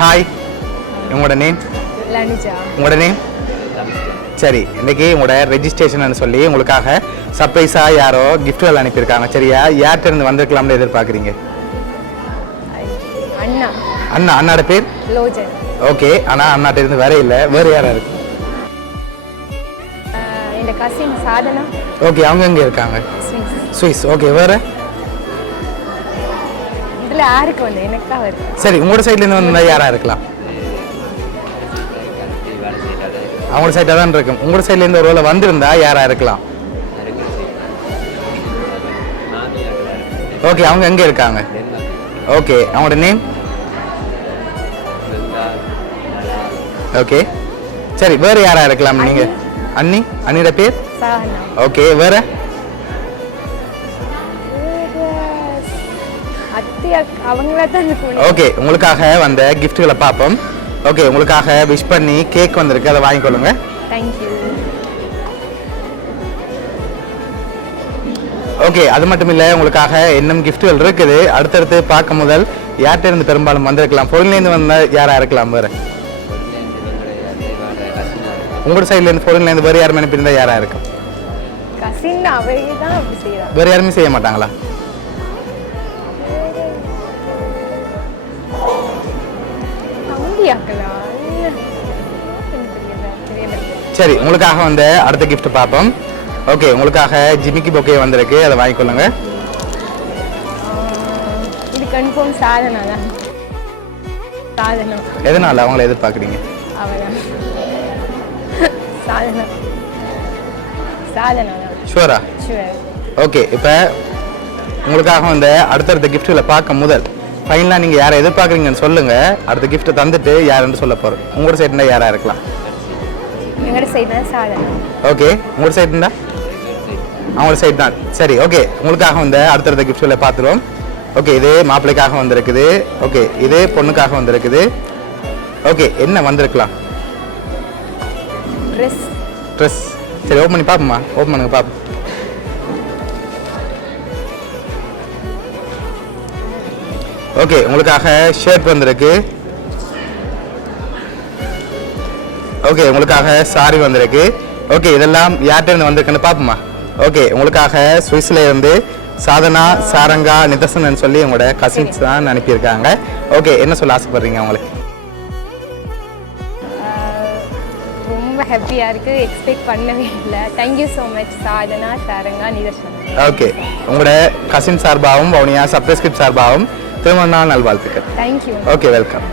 Hi, உங்களோட name? லனுஜா. உங்களோட name? சரி, இன்னைக்கு உங்களோட ரெஜிஸ்ட்ரேஷன் சொல்லி உங்களுக்காக சர்ப்ரைஸாக யாரோ கிஃப்ட்கள் அனுப்பியிருக்காங்க. சரியா, யார்கிட்ட இருந்து வந்திருக்கலாம்னு எதிர்பார்க்குறீங்க? அண்ணா. அண்ணா. அண்ணாட பேர்? லோஜன். ஓகே, ஆனால் அண்ணாட்ட இருந்து வேற இல்லை, வேறு யாரா இருக்கு? என் கசின் சாதனா. ஓகே, அவங்க எங்கே இருக்காங்க? சுவிஸ். ஓகே, வேறு? இதில் யாருக்கு வந்து எனக்கா வருது? சரி, உங்களோட சைட்லேருந்து வந்தா யாராக இருக்கலாம்? அவங்களோட சைடாக தான் இருக்கும். உங்களோட சைட்லேருந்து ஒரு வேளை வந்திருந்தா யாராக இருக்கலாம்? ஓகே, அவங்க எங்கே இருக்காங்க? ஓகே, அவங்களோட நேம்? ஓகே, சரி, வேறு யாராக இருக்கலாம்? நீங்கள் அண்ணி. அண்ணியோட பேர்? சாதனா. ஓகே, வேறு? அவங்கள தான் இருக்கும். ஓகே, உங்களுக்காக வந்த கிஃப்ட்களை பார்ப்போம். ஓகே, உங்களுக்காக விஷ் பண்ணி கேக் வந்திருக்கு, அதை வாங்கிக்கொள்ளுங்க. தேங்க்யூ. ஓகே, அது மட்டும் இல்லை, உங்களுக்காக இன்னும் கிஃப்ட்கள் இருக்குது. அடுத்தடுத்து பார்க்க முதல் யார்கிட்ட இருந்து பெரும்பாலும் வந்திருக்கலாம்? பொருள்லேருந்து வந்தால் யாராக இருக்கலாம்? வேறு உங்களோட சைட்லேருந்து பொருள்லேருந்து வேறு யாரும் அனுப்பியிருந்தால் யாராக இருக்கும்? கசின் அவரே தான் அப்படி செய்யறாங்க. வேறு யாருமே செய்ய மாட்டாங்களா? சரி, உங்களுக்காக வந்த அடுத்த கிஃப்ட் பார்ப்போம். ஓகே, உங்களுக்காக ஜிமிக்கி பொக்கே வந்திருக்கு, அதை வாங்கிக்கொள்ளுங்க. இது கன்ஃபார்ம் சாதனா தான். சாதனா. எதனால அவங்கள எதிர்பார்க்குறீங்க? அவதான். சாதனா. சாதனா தான். ஷுவரா? ஷுவர். ஓகே, இப்போ உங்களுக்காக வந்த அடுத்தடுத்த கிஃப்ட்களை பார்க்க முதல் ஃபைனலாக நீங்கள் யாரை எதிர்பார்க்குறீங்கன்னு சொல்லுங்கள். அடுத்த கிஃப்ட்டை தந்துட்டு யாருன்னு சொல்ல போகிறோம். உங்களோட சைடுனா யாராக இருக்கலாம்? எங்களோட சைடு தான் சாதனா. ஓகே, உங்களோட சைடு இருந்தா? அவங்களோட சைடு தான். சரி, ஓகே, உங்களுக்காக வந்த அடுத்தடுத்த கிஃப்ட்களை பார்த்துருவோம். ஓகே, இது மாப்பிள்ளைக்காக வந்திருக்குது. ஓகே, இது பொண்ணுக்காக வந்திருக்குது. ஓகே, என்ன வந்திருக்கலாம்? ட்ரெஸ். சரி, ஓப்பன் பண்ணி பார்ப்போம்மா. ஓப்பன் பண்ணுங்க பார்ப்போம். ஓகே, உங்களுக்காக ஷர்ட் வந்திருக்கு. ஓகே, உங்களுக்காக சாரி வந்திருக்கு. ஓகே, இதெல்லாம் யார்கிட்ட இருந்து வந்திருக்குன்னு பார்ப்போமா? ஓகே, உங்களுக்காக சுவிஸ்ல இருந்து சாதனா, சாரங்கா, நிதர்சனன் சொல்லி உங்களோட கசின்ஸ் தான் அனுப்பியிருக்காங்க. ஓகே, என்ன சொல்ல ஆசைப்படுறீங்க உங்களுக்கு? ரொம்ப ஹாப்பியாக இருக்குது. எக்ஸ்பெக்ட் பண்ணவே இல்லை. Thank you so much Sadhana, Saranga, Nitharsanan. Okay, உங்களோட கசின் சார்பாகவும் வவுனியா சப்ஸ்கிரிப்ட் சார்பாகவும் திருமண நாள் நல்வாழ்த்துக்கள். தேங்க்யூ. Okay, welcome.